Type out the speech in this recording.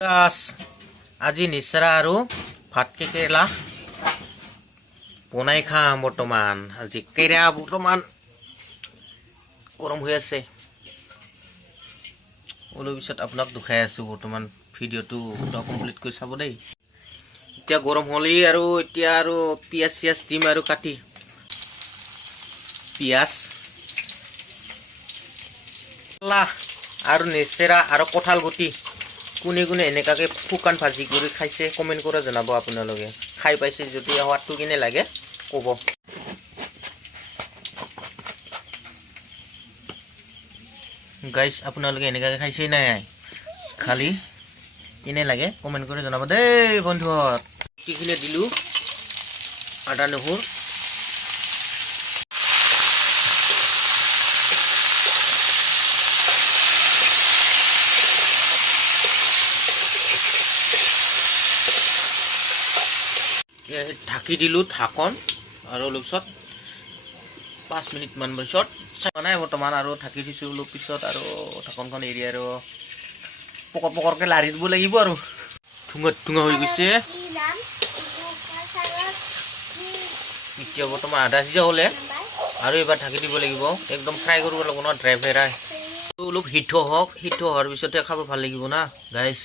আজি নিচৰা আৰু ভাত কেৰেলা বনাই খাম। বৰ্তমান আজি কেৰেলা বৰ্তমান গৰম হৈ আছে। অলপ পিছত আপোনাক দেখাই আছো। বৰ্তমান ভিডিঅ'টো কমপ্লিট কৰি চাব দেই। এতিয়া গৰম হ'লেই আৰু এতিয়া আৰু পিয়াজ চিয়াজ দিম আৰু কাটি পিয়াজ আৰু নেচেৰা আৰু কঁঠাল গুটি কোনে কোনে এনেকাকে শুকান ভাজি কৰি খাইছে কমেন্ট কৰি জনাব। আপোনালোকে খাই পাইছে যদি সোৱাদটো কেনে লাগে ক'ব। গাইজ আপোনালোকে এনেকাকে খাইছে নাই খালি কেনে লাগে কমেন্ট কৰি জনাব দেই বন্ধুহঁত। গুটিখিনি দিলোঁ আদা নহৰু ঢাকি দিলোঁ ঢাকন আৰু অলপ পিছত 5 মিনিট মান পিছত নাই বৰ্তমান আৰু ঢাকি দিছোঁ। অলপ পিছত আৰু ঢাকনখন এৰি আৰু পকৰকে লাৰি দিব লাগিব আৰু ধুঙা হৈ গৈছে। এতিয়া বৰ্তমান আধা সিজা হ'লে আৰু এবাৰ ঢাকি দিব লাগিব। একদম ফ্ৰাই কৰিব লাগিব ন, ড্ৰাই ফ্ৰাই অলপ হিট হওক। হিট হোৱাৰ পিছতে খাব ভাল লাগিব না গাইজ।